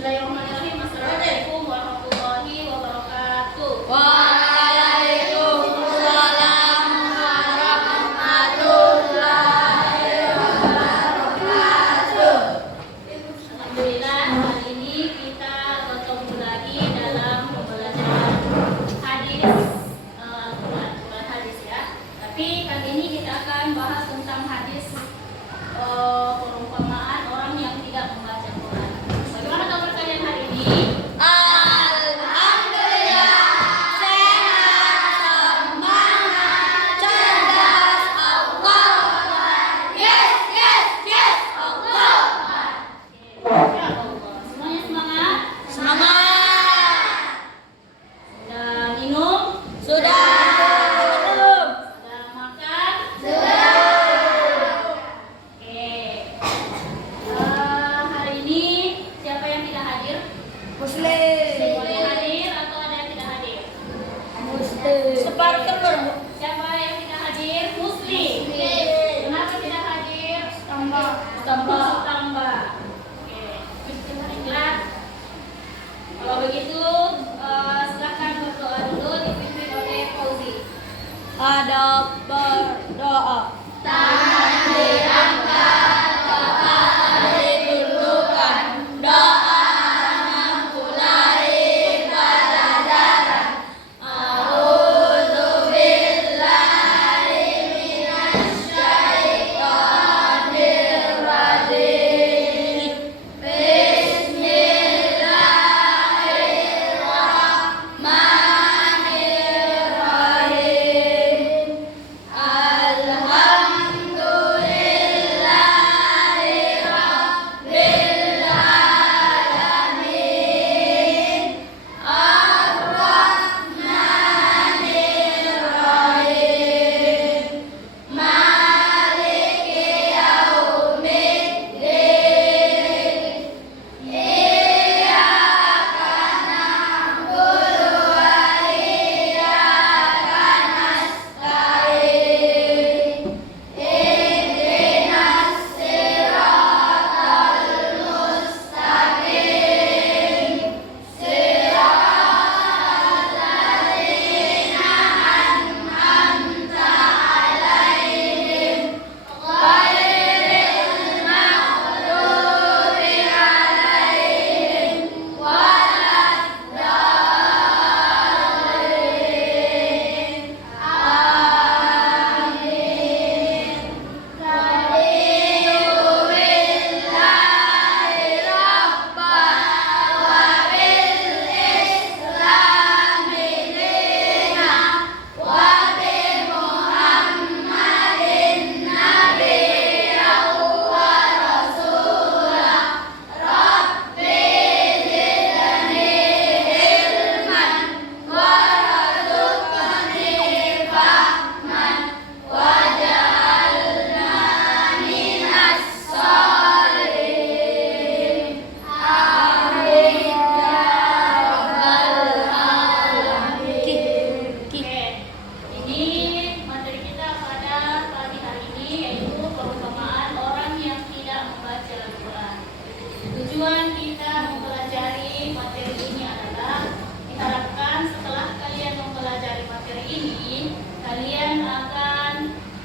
Bismillahirrahmanirrahim. Assalamualaikum warahmatullahi wabarakatuh. Waalaikumsalam warahmatullahi wabarakatuh. Alhamdulillah, hari ini kita bertemu lagi dalam pembelajaran hadis Al-Quran, bukan hadis ya. Tapi kali ini kita akan bahas tentang hadis perumpamaan orang yang tidak membaca Quran. Bagaimana kabar kalian hari ini? Alhamdulillah, sehat, semangat, cerdas, Allah. Yes, Allah. Ya Allah, semuanya semangat. Semangat. Sudah minum? Sudah. Belum. Sudah makan? Sudah. Oke. Hari ini siapa yang tidak hadir? Muslim. Boleh hadir atau ada yang tidak hadir? Muslim. Separuh telur, Bu. Siapa yang tidak hadir? Muslim. Kenapa tidak hadir? Tambah. Tambah. Oke. Baiklah. Kalau begitu, silakan berdoa dulu dipimpin oleh Fauzi. Ada berdoa. Tangan diangkat, kepala ditundukkan. Doa mempulai pada darat. A'udzubillahi minasyaitonir rajim. Bismillahirrahmanirrahim. Alhamdulillahi rabbil alamin. Ar-Rahmanir Rahim. Maliki yaumiddin. Iyyaka na'budu wa iyyaka nasta'in. Ihdinas siratal mustaqim. Siratal ladzina an'amta 'alaihim ghairil maghdubi 'alaihim waladdallin. Amin. Raditu billahi rabban wa bil islami dinan wa bi Muhammadin nabiyyan wa rasulah. Rabbi zidni ilman warzuqni fahman waj'alna minas sholihin. Amin ya rabbal alamin. Oke, ini materi kita pada pagi hari ini yaitu perumpamaan orang yang tidak membaca Al-Quran. Tujuan kita mempelajari materi ini adalah diharapkan setelah kalian mempelajari materi ini, kalian akan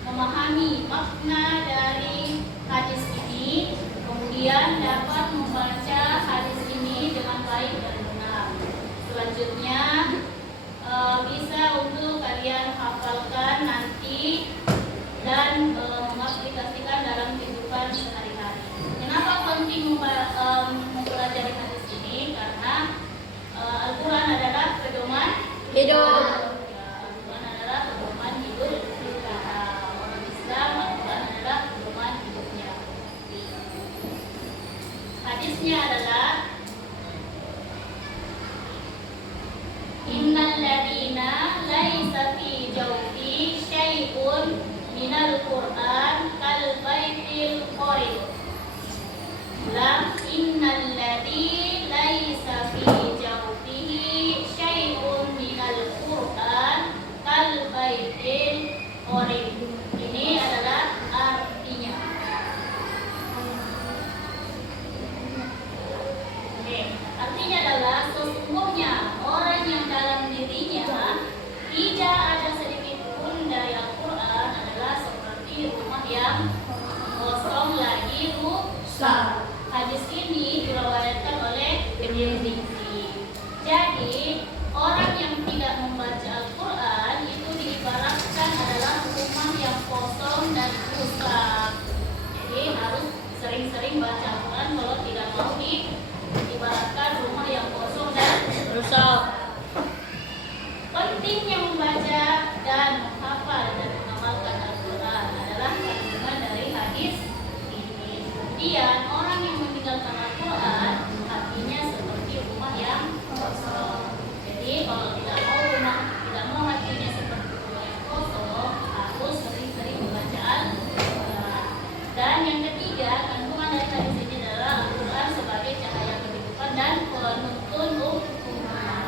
memahami makna dari hadis ini, kemudian dapat membaca hadis ini dengan baik dan benar. Selanjutnya bisa untuk kalian hafalkan nanti dan mengaplikasikan dalam kehidupan sehari-hari. Kenapa penting mempelajari hadis ini? Karena Al-Quran adalah pedoman Hidup. Ya, Al-Quran adalah pedoman hidup kita. Orang Islam, Al-Quran adalah pedoman hidupnya. Hadisnya adalah Innal ladina laisa fi jawfi syai'un minal Qur'an kal baitil qarib. Ulang, innal ladzi laisa fi jawfihi syai'un minal Qur'an kal baitil qarib. Ini adalah artinya. Oke, artinya adalah sesungguhnya orang yang dalam dirinya tidak ada sedikit pun dari Al-Quran adalah seperti rumah yang kosong lagi rusak. Hadis ini diriwayatkan oleh Tirmidzi. Jadi orang yang tidak membaca Al-Quran itu diibaratkan adalah rumah yang kosong dan rusak. Jadi harus sering-sering baca Al-Quran kalau tidak mau diibaratkan rumah yang kosong dan rusak. Pentingnya membaca dan menghafal dan mengamalkan Al-Quran adalah kandungan dari hadis ini. Kemudian orang yang meninggalkan Al-Quran artinya seperti rumah yang kosong. Jadi kalau tidak mau hatinya seperti rumah yang kosong, harus sering-sering membaca Al-Quran. Dan yang ketiga, kandungan dari hadis ini adalah Al-Quran sebagai cahaya kehidupan dan penuntun umat.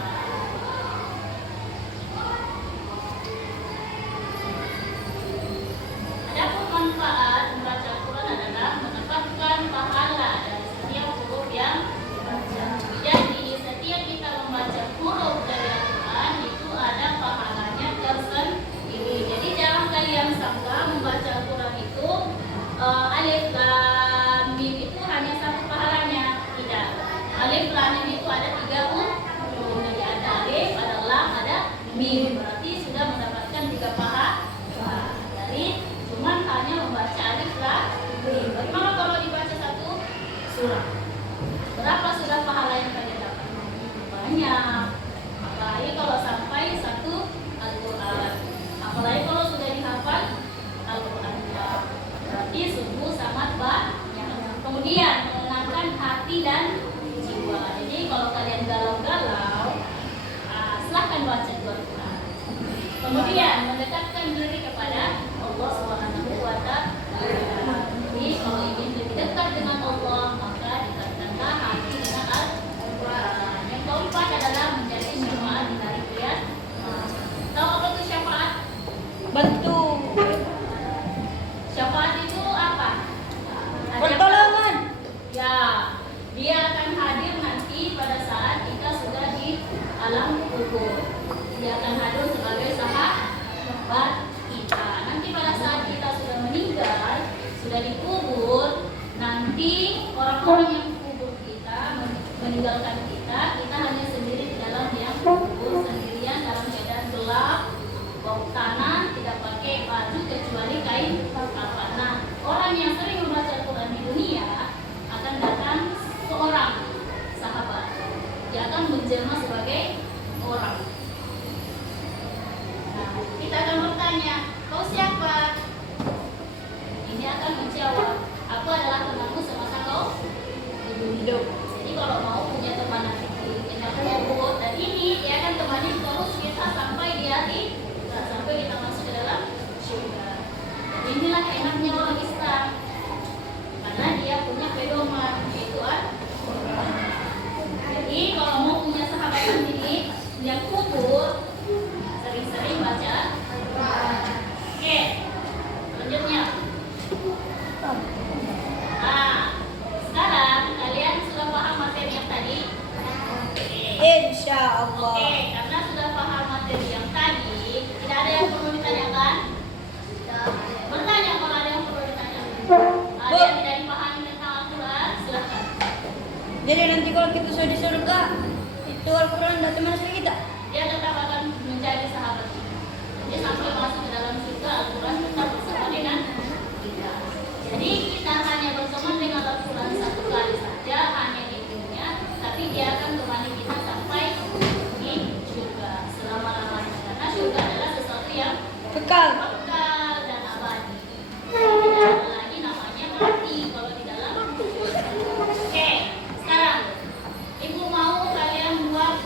Adapun manfaat membaca Al-Quran adalah mendapatkan pahala dari setiap huruf yang dibaca. Jadi setiap kita membaca huruf dari Al-Quran itu ada pahalanya tersendiri. Jadi jangan kalian sangka membaca Al-Quran itu alif lam mim itu hanya satu pahalanya. Tidak. Alif lam mim itu ada 3 huruf. Jadi ada alif, ada lam, ada mim. Berarti sudah mendapatkan 3 pahala dari cuman hanya membaca alif lam mim. Bagaimana kalau dibaca satu surah? Berapa sudah pahala yang kalian dapat? Banyak. Apalagi kalau sampai satu Al-Quran. Apalagi kalau sudah dihafal Al-Quran. Berarti sungguh sangat banyak. Kemudian menenangkan hati dan jiwa. Jadi kalau kalian galau-galau, silahkan baca Al-Quran. Kemudian mendekatkan diri kepada Allah Subhanahu wa Ta'ala. Jadi kalau ingin lebih dekat dengan Allah, maka dekatkanlah hati dengan Al-Quran. Yang keempat adalah menjadi syafaat di hari kiamat. Tahu apa itu syafaat? Bantu. Syafaat itu apa? Pertolongan. Ya, dia akan hadir nanti pada saat kita sudah di alam kubur. Dia akan hadir sebagai sahabat kita. Nanti pada saat kita sudah meninggal, sudah dikubur, nanti orang-orang yang kubur kita meninggalkan kita hanya sendiri di dalam yang kubur, sendirian dalam keadaan gelap, bau tanah, tidak pakai baju kecuali kain kafan. Nah, orang yang sering membaca Al-Quran di dunia akan datang seorang sahabat. Dia akan menjelma sebagai orang. Nah, kita akan bertanya, kau siapa? Ini akan menjawab, aku adalah temanmu semasa kau hidup. Jadi kalau mau punya teman yang kubur, dan ini dia akan temani terus kita sampai di hari, sampai kita masuk ke dalam surga. Dan inilah enaknya orang Islam, karena dia punya pedoman, yaitu Al-Quran. Jadi kalau mau punya sahabat sendiri yang kubur, sering-sering baca Al-Quran. Oke, selanjutnya. Nah, sekarang kalian sudah paham materi yang tadi? Insya Allah. Oke, karena sudah paham materi yang tadi, tidak ada yang perlu ditanyakan? Bertanya kalau ada yang perlu ditanyakan. Ada yang tidak dipahami tentang Al-Quran, silahkan. Jadi nanti kalau kita sudah di surga, itu Al-Quran datang masuk kita. Dia tetap akan menjadi sahabat kita. Jadi sampai masuk ke dalam surga, Al-Quran tetap bersama dengan kita. Jadi kita hanya berteman dengan Al-Quran satu kali saja, hanya di dunia, tapi dia akan temani kita sampai di surga selama-lamanya. Karena surga adalah sesuatu yang Kekal. kekal dan abadi. Jadi tidak ada lagi namanya mati kalau di dalam surga. Oke, sekarang Ibu mau kalian buat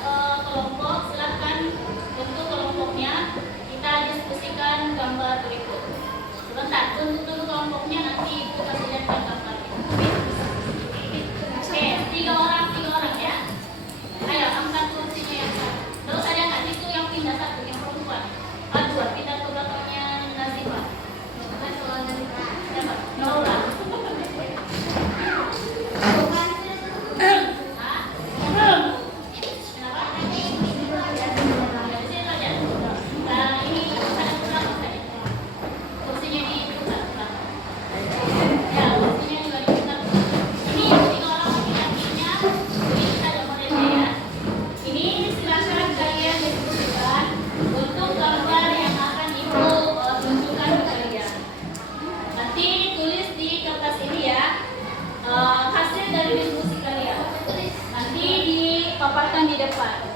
kelompok, silahkan bentuk kelompoknya. Kita diskusikan gambar berikut. Sebentar, untuk kelompoknya nanti Ibu kasih lihat gambarnya. paparkan di depan.